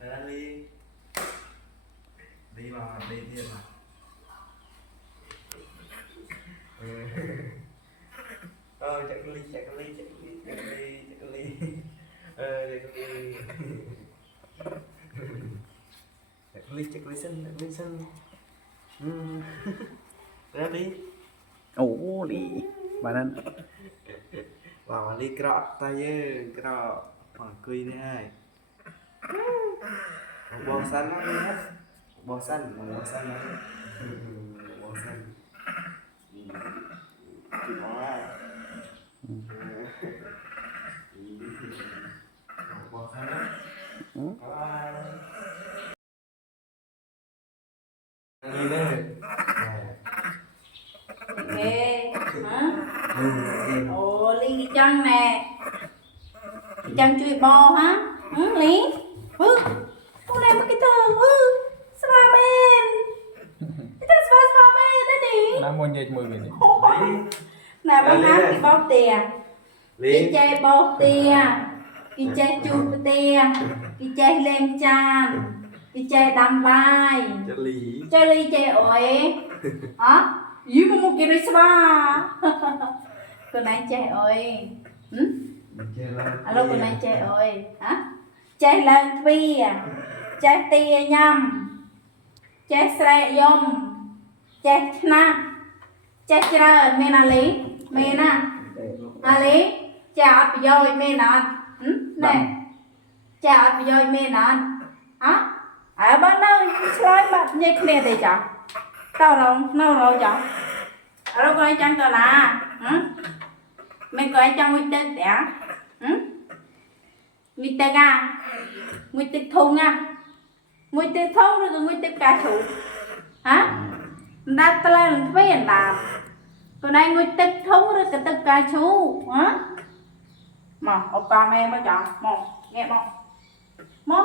Ra đi. Đi vào đi thêm à. Chạy cái ly chạy cái ly chạy cái ly chạy cái ly chạy cái ly chạy cái ly chạy cái ly chạy cái ly sân ra đi. Ủa đi bà nên Vào ly cọ tay với cọ hoàng quy đây hai bò xanh nó đi hết bò xanh bò xanh nó bò xanh bò xanh đó gì đây ghê hả? Ồ ly cái chân nè, cái chân chui bò hả? Lý con này một cái tờ sao mà bên cái tờ sao mà bên thế đi nó mua nhảy mười nghìn nè bác hát cái bao tiền cái chai bao tiền cái chai chụp tiền cái chai lem chan cái chai đam vai chai ly chai ổi hả? Ý mà một cái đấy sao con này chai ổi alo con này chai ổi hả? Chai lan phi chai tia nhâm chai sre yom chai na chai chra men ali men ali chai ap yoi men nè chai ap yoi men hả? Ở bên đâu slide mặt nhếch nè thì chả tao đâu chả ở đâu coi chăng tao là mình coi chăng nguy tê đẻ nguy tê ga nguy tê thùng nguy tê thùng rồi nguy tê cá sấu hả? Đã tao lên phải hiện làm còn đây nguy tê thùng rồi cái tê cá sấu hả? Mà ông bà mẹ mới chọn một nghe một mô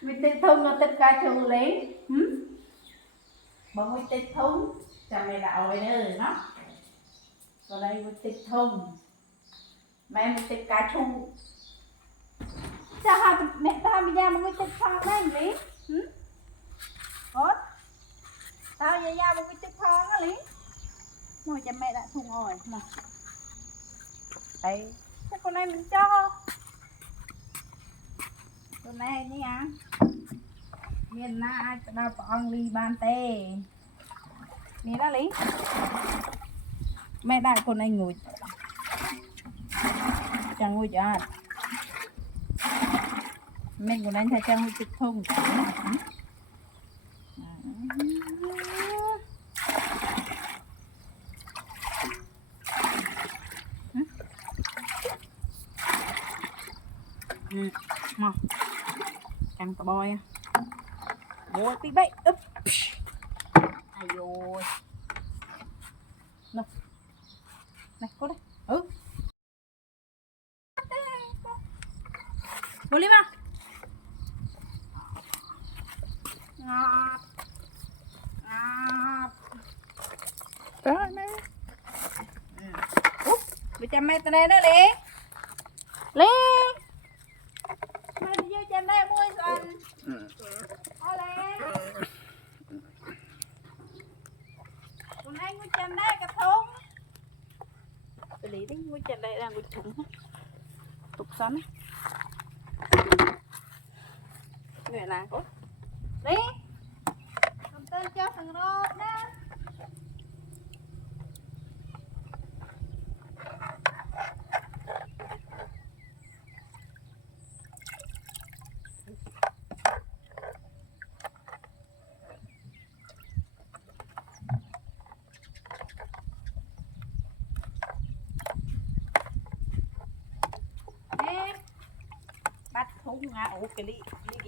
mình tên thông nó tất cả chung lấy bọn mình tên thông chẳng mày đạo về đây nó còn đây mình tên thông mẹ mình tên cá chung sao hả mẹ ta bây giờ mình tên phong đấy lý hốt tao giờ mình tên phong á lý ngồi cho mẹ đã thùng rồi mà đấy cái con này mình cho con này nhỉ ạ miền na đâu có ông ly ban tê nè đó lý mẹ đại con này ngồi chẳng ngồi cho mẹ con này thay chẳng ngồi trực thông mà chẳng có bòi bòi tí bậy úp ai dồi nè này cô đây bố đi mà ngọt đó nè bị chăm mẹ tên này đó đi lên mày đi vô chân đây mua rồi thôi lên còn anh mua chân đây cả thùng cái lý đấy mua chân đây là mua thùng tục sắn người nào có đi cầm tên cho thằng rốt đó bắt thùng ủa cái ly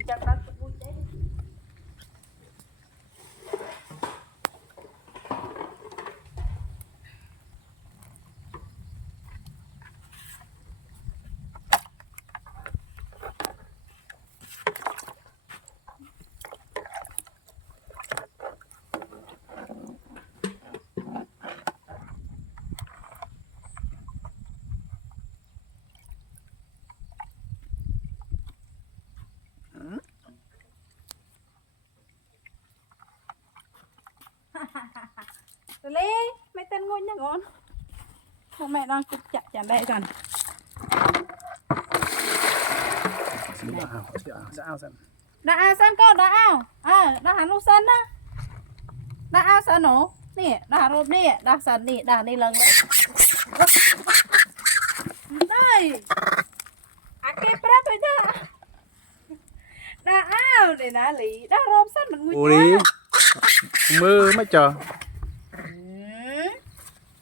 cho tao vui đấy Lê mấy tên ngôi nhá ngon hôm mẹ đang chặt chặt đây dần đã ao san cơ đã ao đã hắn lúc san á đã ao san nổ nè đã rộp nè đã san nè đã đi lần đây cái prep rồi đó đã ao để đã lì đã rộp san mình Ủa đi mơ mấy chờ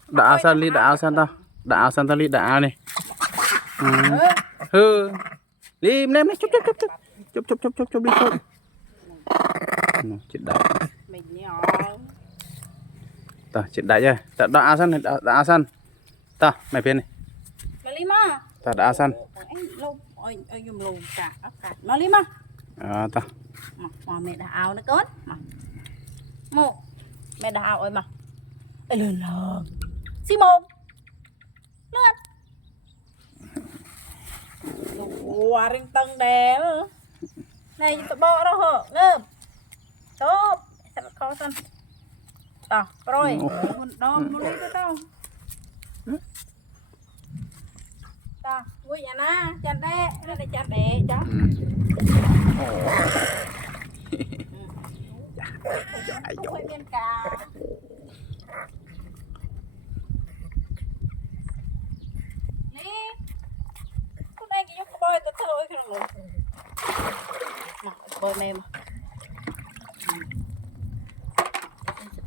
đã san ly đã san tao đã san tao ly đã này hư đi ném này chụp đi thôi chết đại mình nhỏ ta chết đại chưa đã san này đã san ta mày phiền này mà đi mà ta đã san anh lâu ơi dùng lùn cả nó đi mà ta mà mẹ đã áo nó cớt mà một mẹ đã áo ơi mà lên xí mồm lên wow riêng tân đè này tụi bò đâu hả ngơm tốt thật khó xanh tao rồi đó muốn đi tới đâu ta vui nhà na chặt đẻ đây là chặt đẻ cháu không phải miên cà đi hôm nay cái bôi tới thôi cái này mà bôi mềm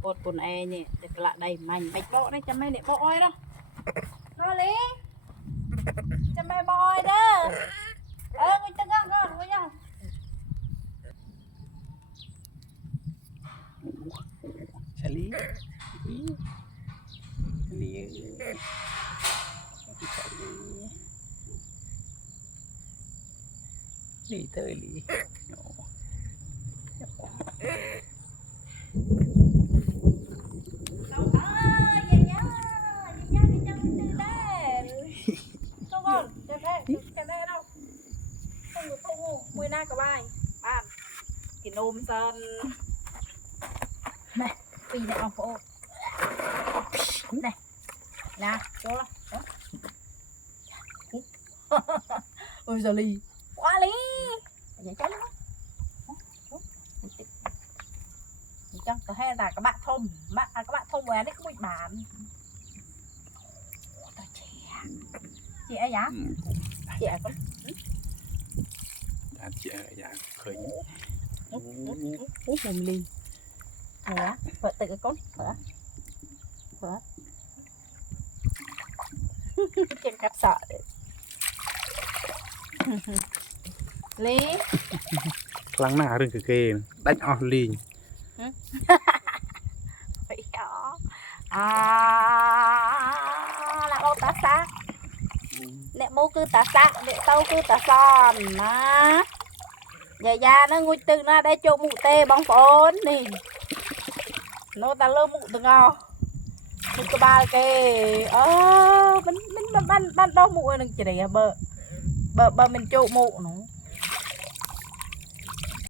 bột bùn e nhỉ được lại đầy mảnh bạch bộ đây cho mấy để bôi đâu nó lý cho mấy bôi đó người ta ngon ngon với nhau xử lý đi tới đi mùi na cả bài bạn cái nôm sơn này pì này ông phụ này nè cho là ôi giờ lì quá lý vậy chắc lắm chắc có hay là các bạn thông về đấy không bị bạn chị ấy giá chị ấy con chị ấy dạ khởi hút mình ly nè vợ tự cái con vợ chân cắt sợ đấy lý lăng nà đừng cái kê đánh o lì vậy đó là bao tá xác nè mô cứ tá xác nè tao cứ tá son má giờ ra nó ngồi từ nó đây cho mụ tê bóng phốn nè nó ta lơ mụ từ ngò mụ cái ba kê mình ban đâu mụ đừng chỉ để bờ mình cho mụ nó